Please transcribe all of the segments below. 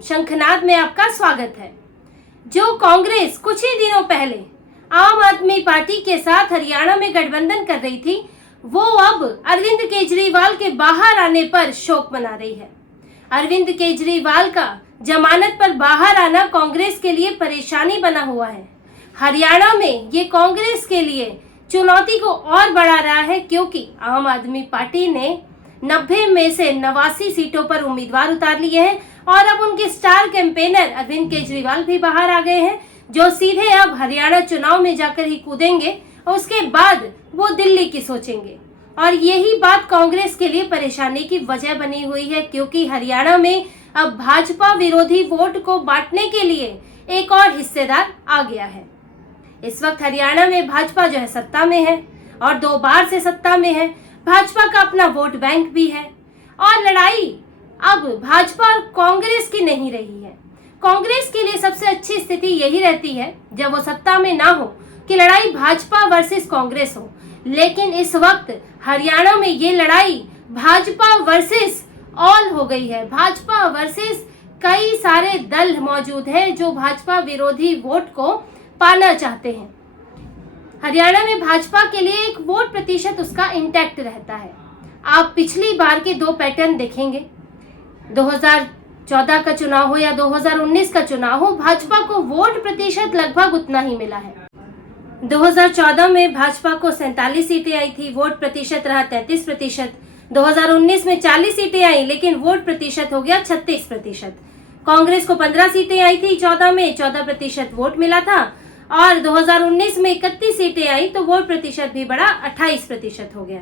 शंखनाद में आपका स्वागत है। जो कांग्रेस कुछ ही दिनों पहले आम आदमी पार्टी के साथ हरियाणा में गठबंधन कर रही थी, वो अब अरविंद केजरीवाल के बाहर आने पर शोक मना रही है। अरविंद केजरीवाल का जमानत पर बाहर आना कांग्रेस के लिए परेशानी बना हुआ है। हरियाणा में ये कांग्रेस के लिए चुनौती को और बढ़ा रहा है, क्योंकि आम आदमी पार्टी ने 90 में से 89 सीटों पर उम्मीदवार उतार लिए हैं और अब उनके स्टार कैंपेनर अरविंद केजरीवाल भी बाहर आ गए हैं, जो सीधे अब हरियाणा चुनाव में जाकर ही कूदेंगे और उसके बाद वो दिल्ली की सोचेंगे। और यही बात कांग्रेस के लिए परेशानी की वजह बनी हुई है, क्योंकि हरियाणा में अब भाजपा विरोधी वोट को बांटने के लिए एक और हिस्सेदार आ गया है। इस वक्त हरियाणा में भाजपा जो है सत्ता में है और 2 बार से सत्ता में है। भाजपा का अपना वोट बैंक भी है और लड़ाई अब भाजपा और कांग्रेस की नहीं रही है। कांग्रेस के लिए सबसे अच्छी स्थिति यही रहती है जब वो सत्ता में ना हो, कि लड़ाई भाजपा वर्सेस कांग्रेस हो। लेकिन इस वक्त हरियाणा में ये लड़ाई भाजपा वर्सेस ऑल हो गई है। भाजपा वर्सेस कई सारे दल मौजूद है जो भाजपा विरोधी वोट को पाना चाहते हैं। हरियाणा में भाजपा के लिए एक वोट प्रतिशत उसका इंटैक्ट रहता है। आप पिछली बार के 2 पैटर्न देखेंगे, 2014 का चुनाव हो या 2019 का चुनाव हो, भाजपा को वोट प्रतिशत लगभग उतना ही मिला है। 2014 में भाजपा को 47 सीटें आई थी, वोट प्रतिशत रहा 33%। 2019 में 40 सीटें आई, लेकिन वोट प्रतिशत हो गया 36%। कांग्रेस को 15 सीटें आई थी 14 में, 14% वोट मिला था और 2019 में 31 सीटें आई तो वोट प्रतिशत भी बढ़ा, 28% हो गया।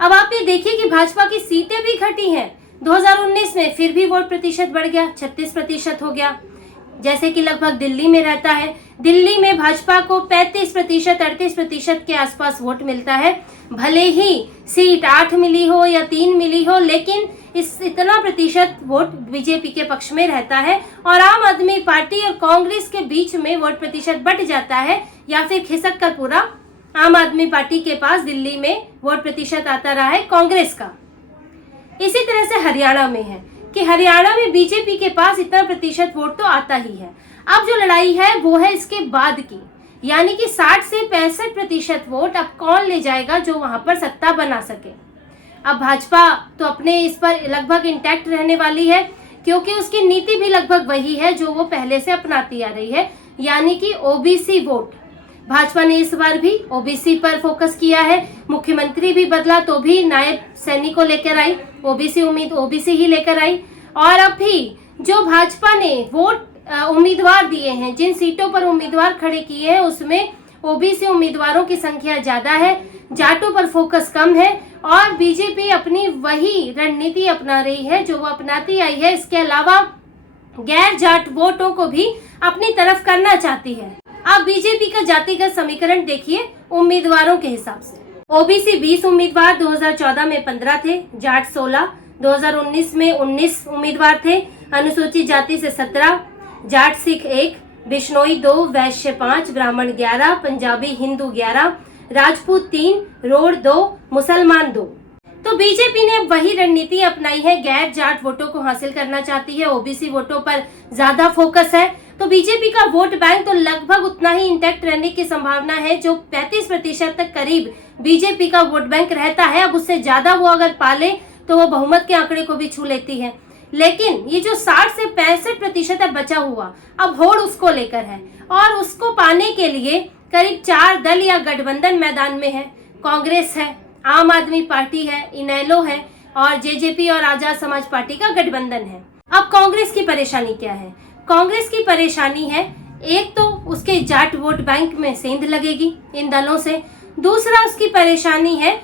अब आप ये देखिए कि भाजपा की सीटें भी घटी हैं। 2019 में फिर भी वोट प्रतिशत बढ़ गया, 36% हो गया, जैसे कि लगभग दिल्ली में रहता है। दिल्ली में भाजपा को 35% 38% के आसपास वोट मिलता है। भले ही सीट 8 मिली हो या 3 मिली हो, लेकिन इतना प्रतिशत वोट बीजेपी के पक्ष में रहता है और आम आदमी पार्टी और कांग्रेस के बीच में वोट प्रतिशत बढ़ जाता है, या फिर खिसक कर पूरा आम आदमी पार्टी के पास दिल्ली में वोट प्रतिशत आता रहा है कांग्रेस का। इसी तरह से हरियाणा में है कि हरियाणा में बीजेपी के पास इतना प्रतिशत वोट तो आता ही है। अब जो लड़ाई है वो है इसके बाद की, यानी कि 60 से 65% वोट अब कौन ले जाएगा जो वहां पर सत्ता बना सके। अब भाजपा तो अपने इस पर लगभग इंटैक्ट रहने वाली है, क्योंकि उसकी नीति भी लगभग वही है जो वो पहले से अपनाती आ रही है, यानी कि ओबीसी वोट। भाजपा ने इस बार भी ओबीसी पर फोकस किया है। मुख्यमंत्री भी बदला तो भी नायब सैनिक को लेकर आई, ओबीसी ही लेकर आई। और अब भी जो भाजपा ने वोट उम्मीदवार दिए हैं, जिन सीटों पर उम्मीदवार खड़े किए हैं, उसमें ओबीसी उम्मीदवारों की संख्या ज्यादा है, जाटों पर फोकस कम है और बीजेपी अपनी वही रणनीति अपना रही है जो वो अपनाती आई है। इसके अलावा गैर जाट वोटों को भी अपनी तरफ करना चाहती है। आप बीजेपी का जातिगत समीकरण देखिए उम्मीदवारों के हिसाब से। ओबीसी 20 उम्मीदवार 2014 में 15 थे, जाट 16, 2019 में 19 उम्मीदवार थे, अनुसूचित जाति से 17, जाट सिख 1, बिश्नोई 2, वैश्य 5, ब्राह्मण 11, पंजाबी हिंदू 11, राजपूत 3, रोड 2, मुसलमान 2। तो बीजेपी ने वही रणनीति अपनाई है, गैर जाट वोटों को हासिल करना चाहती है, ओबीसी वोटों पर ज्यादा फोकस है। तो बीजेपी का वोट बैंक तो लगभग उतना ही इंटैक्ट रहने की संभावना है, जो 35% तक करीब बीजेपी का वोट बैंक रहता है। अब उससे ज्यादा वो अगर पाले तो वो बहुमत के आंकड़े को भी छू लेती है। लेकिन ये जो 60 से 65% है बचा हुआ, अब होड़ उसको लेकर है और उसको पाने के लिए करीब 4 दल या गठबंधन मैदान में है। कांग्रेस है, आम आदमी पार्टी है, इनेलो है और जेजेपी और आजाद समाज पार्टी का गठबंधन है। अब कांग्रेस की परेशानी क्या है? कांग्रेस की परेशानी है, एक तो उसके जाट वोट बैंक में सेंध लगेगी इन दलों से। दूसरा उसकी परेशानी है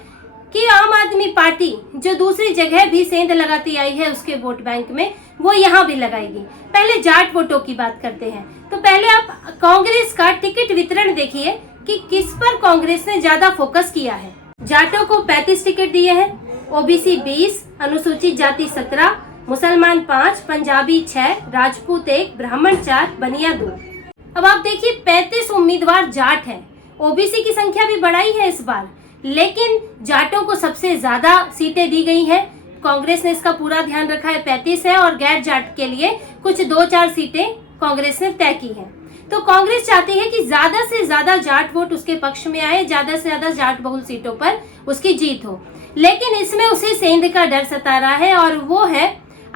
कि आम आदमी पार्टी जो दूसरी जगह भी सेंध लगाती आई है उसके वोट बैंक में, वो यहाँ भी लगाएगी। पहले जाट वोटों की बात करते हैं। तो पहले आप कांग्रेस का टिकट वितरण देखिए कि किस पर कांग्रेस ने ज्यादा फोकस किया है। जाटों को 35 टिकट दिए हैं, ओबीसी 20, अनुसूचित जाति 17, मुसलमान 5, पंजाबी 6, राजपूत 1, ब्राह्मण 4, बनिया 2। अब आप देखिए 35 उम्मीदवार जाट हैं। ओबीसी की संख्या भी बढ़ाई है इस बार, लेकिन जाटों को सबसे ज्यादा सीटें दी गई हैं। कांग्रेस ने इसका पूरा ध्यान रखा है 35 है, और गैर जाट के लिए कुछ 2-4 सीटें कांग्रेस ने तय की हैं। तो कांग्रेस चाहती है कि ज्यादा से ज्यादा जाट वोट उसके पक्ष में आए, ज्यादा से ज्यादा जाट बहुल सीटों पर उसकी जीत हो। लेकिन इसमें उसे सेंध का डर सता रहा है, और वो है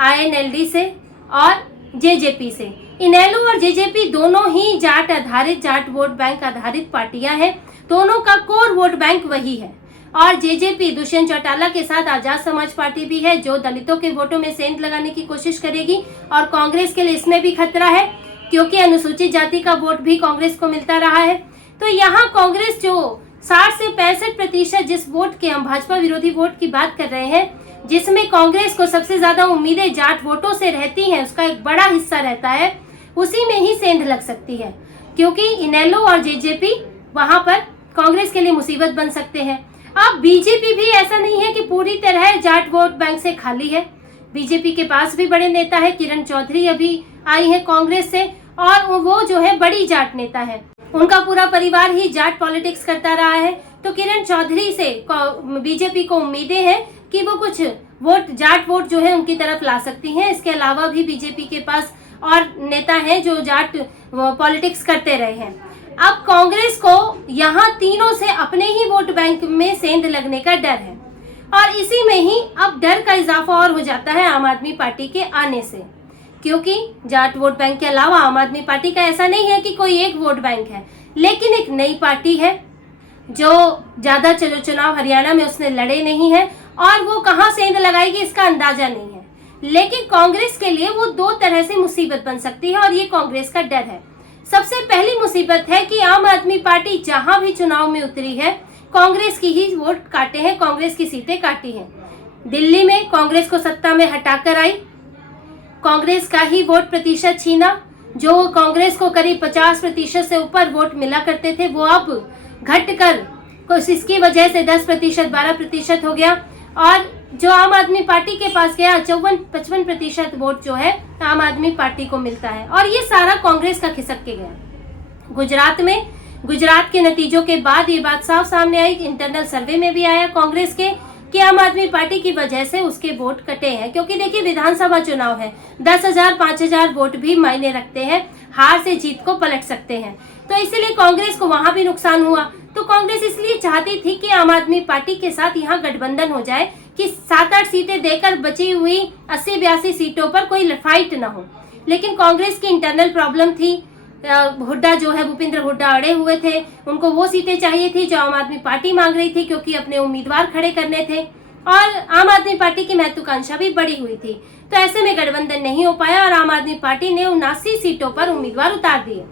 INLD से और JJP से। इनेलो और JJP दोनों ही जाट आधारित, जाट वोट बैंक आधारित पार्टियां हैं। दोनों का कोर वोट बैंक वही है। और JJP दुष्यंत चौटाला के साथ आजाद समाज पार्टी भी है, जो दलितों के वोटों में सेंध लगाने की कोशिश करेगी। और कांग्रेस के लिए इसमें भी खतरा है, क्योंकि अनुसूचित जाति का वोट भी कांग्रेस को मिलता रहा है। तो यहाँ कांग्रेस जो 60 से 65% जिस वोट के हम भाजपा विरोधी वोट की बात कर रहे हैं, जिसमें कांग्रेस को सबसे ज्यादा उम्मीदें जाट वोटों से रहती हैं, उसका एक बड़ा हिस्सा रहता है, उसी में ही सेंध लग सकती है। क्योंकि इनेलो और JJP वहां पर कांग्रेस के लिए मुसीबत बन सकते हैं। अब BJP भी ऐसा नहीं है कि पूरी तरह जाट वोट बैंक से खाली है। BJP के पास भी बड़े नेता है, किरण चौधरी अभी आई है कांग्रेस से, और वो जो है बड़ी जाट नेता है। उनका पूरा परिवार ही जाट पॉलिटिक्स करता रहा है। तो किरण चौधरी से BJP को उम्मीदें हैं कि वो कुछ वोट, जाट वोट जो है उनकी तरफ ला सकती हैं। इसके अलावा भी BJP के पास और नेता हैं जो जाट पॉलिटिक्स करते रहे हैं। अब कांग्रेस को यहाँ तीनों से अपने ही वोट बैंक में सेंध लगने का डर है, और इसी में ही अब डर का इजाफा और हो जाता है आम आदमी पार्टी के आने से। क्योंकि जाट वोट बैंक के अलावा आम आदमी पार्टी का ऐसा नहीं है कि कोई एक वोट बैंक है, लेकिन एक नई पार्टी है जो ज्यादा चुनाव हरियाणा में उसने लड़े नहीं है, और वो कहाँ सेंध लगाएगी इसका अंदाजा नहीं है। लेकिन कांग्रेस के लिए वो 2 तरह से मुसीबत बन सकती है, और ये कांग्रेस का डर है। सबसे पहली मुसीबत है कि आम आदमी पार्टी जहां भी चुनाव में उतरी है, कांग्रेस की ही वोट काटे हैं, कांग्रेस की सीटें काटी हैं। दिल्ली में कांग्रेस को सत्ता में हटाकर आई, कांग्रेस का ही वोट प्रतिशत छीना। जो कांग्रेस को करीब 50% से ऊपर वोट मिला करते थे, वो अब घटकर कुछ इसकी वजह से 10%, 12% हो गया। और जो आम आदमी पार्टी के पास गया 54-55% वोट जो है आम आदमी पार्टी को मिलता है, और ये सारा कांग्रेस का खिसक के गया। गुजरात के नतीजों के बाद ये बात साफ सामने आई, इंटरनल सर्वे में भी आया कांग्रेस के, कि आम आदमी पार्टी की वजह से उसके वोट कटे हैं। क्योंकि देखिए विधानसभा चुनाव है, 10,000 5,000 वोट भी मायने रखते हैं, हार से जीत को पलट सकते हैं। तो इसीलिए कांग्रेस को वहां भी नुकसान हुआ। तो कांग्रेस इसलिए चाहती थी कि आम आदमी पार्टी के साथ यहाँ गठबंधन हो जाए, कि 7-8 सीटें देकर बची हुई 80-82 सीटों पर कोई फाइट न हो। लेकिन कांग्रेस की इंटरनल प्रॉब्लम थी, हुड्डा जो है भूपेंद्र हुड्डा अड़े हुए थे, उनको वो सीटें चाहिए थी जो आम आदमी पार्टी मांग रही थी, क्योंकि अपने उम्मीदवार खड़े करने थे, और आम आदमी पार्टी की महत्वाकांक्षा भी बढ़ी हुई थी। तो ऐसे में गठबंधन नहीं हो पाया, और आम आदमी पार्टी ने 79 सीटों पर उम्मीदवार उतार दिए।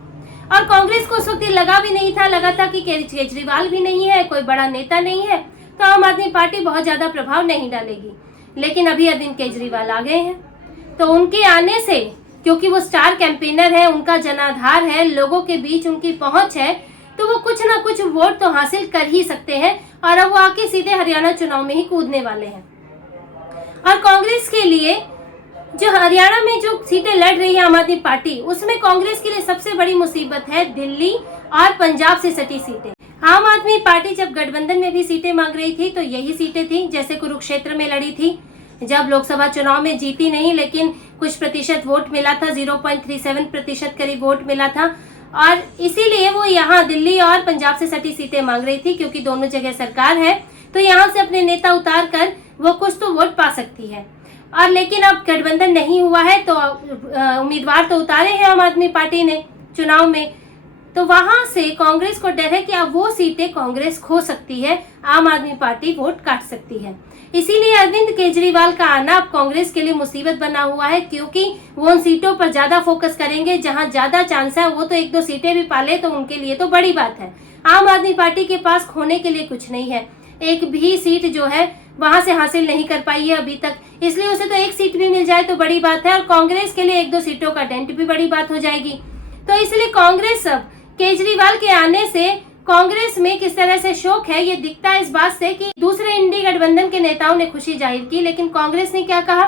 और कांग्रेस को उस वक्त लगा भी नहीं था, लगा था कि केजरीवाल भी नहीं है, कोई बड़ा नेता नहीं है, तो आम आदमी पार्टी बहुत ज्यादा प्रभाव नहीं डालेगी। लेकिन अभी अरविंद केजरीवाल आ गए हैं, तो उनके आने से, क्योंकि वो स्टार कैंपेनर है, उनका जनाधार है, लोगों के बीच उनकी पहुंच है, तो वो कुछ ना कुछ वोट तो हासिल कर ही सकते हैं। और अब वो आके सीधे हरियाणा चुनाव में ही कूदने वाले हैं। और कांग्रेस के लिए जो हरियाणा में जो सीटें लड़ रही है आम आदमी पार्टी, उसमें कांग्रेस के लिए सबसे बड़ी मुसीबत है दिल्ली और पंजाब से सटी सीटें। आम आदमी पार्टी जब गठबंधन में भी सीटें मांग रही थी तो यही सीटें थी, जैसे कुरुक्षेत्र में लड़ी थी, जब लोकसभा चुनाव में जीती नहीं, लेकिन कुछ प्रतिशत वोट मिला था, 0.37% करीब वोट मिला था, और इसीलिए वो यहाँ दिल्ली और पंजाब से सटी सीटें मांग रही थी, क्योंकि दोनों जगह सरकार है, तो यहाँ से अपने नेता उतार कर वो कुछ तो वोट पा सकती है। और लेकिन अब गठबंधन नहीं हुआ है, तो उम्मीदवार तो उतारे हैं आम आदमी पार्टी ने चुनाव में, तो वहां से कांग्रेस को डर है कि अब वो सीटें कांग्रेस खो सकती है, आम आदमी पार्टी वोट काट सकती है। इसीलिए अरविंद केजरीवाल का आना अब कांग्रेस के लिए मुसीबत बना हुआ है, क्योंकि वो उन सीटों पर ज्यादा फोकस करेंगे जहां ज्यादा चांस है। वो तो 1-2 सीटें भी पाले तो उनके लिए तो बड़ी बात है। आम आदमी पार्टी के पास खोने के लिए कुछ नहीं है, एक भी सीट जो है वहां से हासिल नहीं कर पाई है अभी तक, इसलिए उसे तो एक सीट भी मिल जाए तो बड़ी बात है, और कांग्रेस के लिए 1-2 सीटों का डेंट भी बड़ी बात हो जाएगी। तो इसलिए कांग्रेस अब केजरीवाल के आने से कांग्रेस में किस तरह से शौक है, ये दिखता है इस बात से कि दूसरे इंडी गठबंधन के नेताओं ने खुशी जाहिर की, लेकिन कांग्रेस ने क्या कहा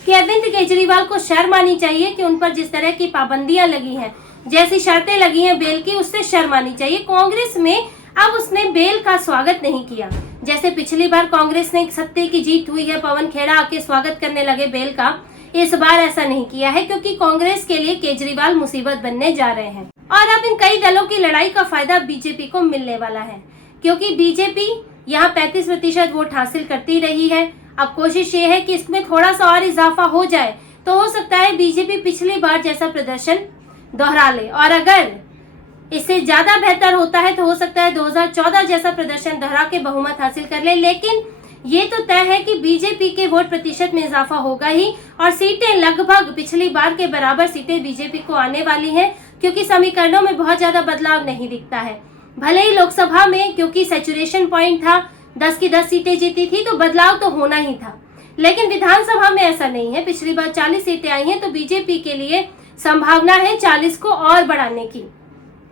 कि अरविंद केजरीवाल को शर्म आनी चाहिए कि उन पर जिस तरह की पाबंदियां लगी हैं, जैसी शर्तें लगी हैं बेल की, उससे शर्म आनी चाहिए। कांग्रेस में अब उसने बेल का स्वागत नहीं किया। जैसे पिछली बार कांग्रेस ने सत्ते की जीत हुई है, पवन खेड़ा आके स्वागत करने लगे बेल का, इस बार ऐसा नहीं किया है क्योंकि कांग्रेस के लिए केजरीवाल मुसीबत बनने जा रहे हैं। और अब इन कई दलों की लड़ाई का फायदा बीजेपी को मिलने वाला है, क्योंकि बीजेपी यहाँ 35% वोट हासिल करती रही है। अब कोशिश ये है कि इसमें थोड़ा सा और इजाफा हो जाए तो हो सकता है बीजेपी पिछली बार जैसा प्रदर्शन दोहरा ले, और अगर इससे ज्यादा बेहतर होता है तो हो सकता है 2014 जैसा प्रदर्शन दोहरा के बहुमत हासिल कर ले। लेकिन ये तो तय है कि बीजेपी के वोट प्रतिशत में इजाफा होगा ही, और सीटें लगभग पिछली बार के बराबर सीटें बीजेपी को आने वाली हैं, क्योंकि समीकरणों में बहुत ज्यादा बदलाव नहीं दिखता है। भले ही लोकसभा में क्योंकि सैचुरेशन पॉइंट था, 10 की 10 सीटें जीती थी तो बदलाव तो होना ही था, लेकिन विधानसभा में ऐसा नहीं है। पिछली बार 40 सीटें आई हैं तो बीजेपी के लिए संभावना है 40 को और बढ़ाने की।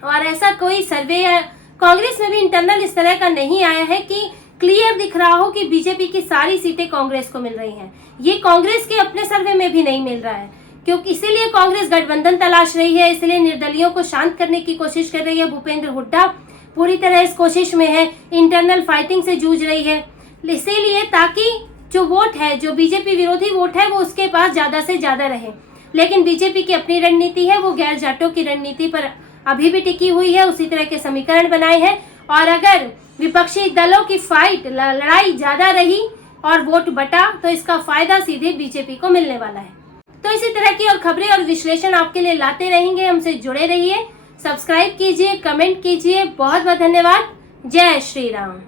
और ऐसा कोई सर्वे या कांग्रेस में भी इंटरनल इस तरह का नहीं आया है कि क्लियर दिख रहा हो कि बीजेपी की सारी सीटें कांग्रेस को मिल रही हैं। ये कांग्रेस के अपने सर्वे में भी नहीं मिल रहा है, क्योंकि इसीलिए कांग्रेस गठबंधन तलाश रही है, इसलिए निर्दलियों को शांत करने की कोशिश कर रही है। भूपेंद्र हुड्डा पूरी तरह इस कोशिश में है, इंटरनल फाइटिंग से जूझ रही है, इसीलिए ताकि जो वोट है, जो बीजेपी विरोधी वोट है, वो उसके पास ज्यादा से ज्यादा रहे। लेकिन बीजेपी की अपनी रणनीति है, वो गैर जाटों की रणनीति पर अभी भी टिकी हुई है, उसी तरह के समीकरण बनाए हैं। और अगर विपक्षी दलों की फाइट लड़ाई ज्यादा रही और वोट बटा तो इसका फायदा सीधे बीजेपी को मिलने वाला है। तो इसी तरह की और खबरें और विश्लेषण आपके लिए लाते रहेंगे, हमसे जुड़े रहिए, सब्सक्राइब कीजिए, कमेंट कीजिए। बहुत बहुत धन्यवाद। जय श्री राम।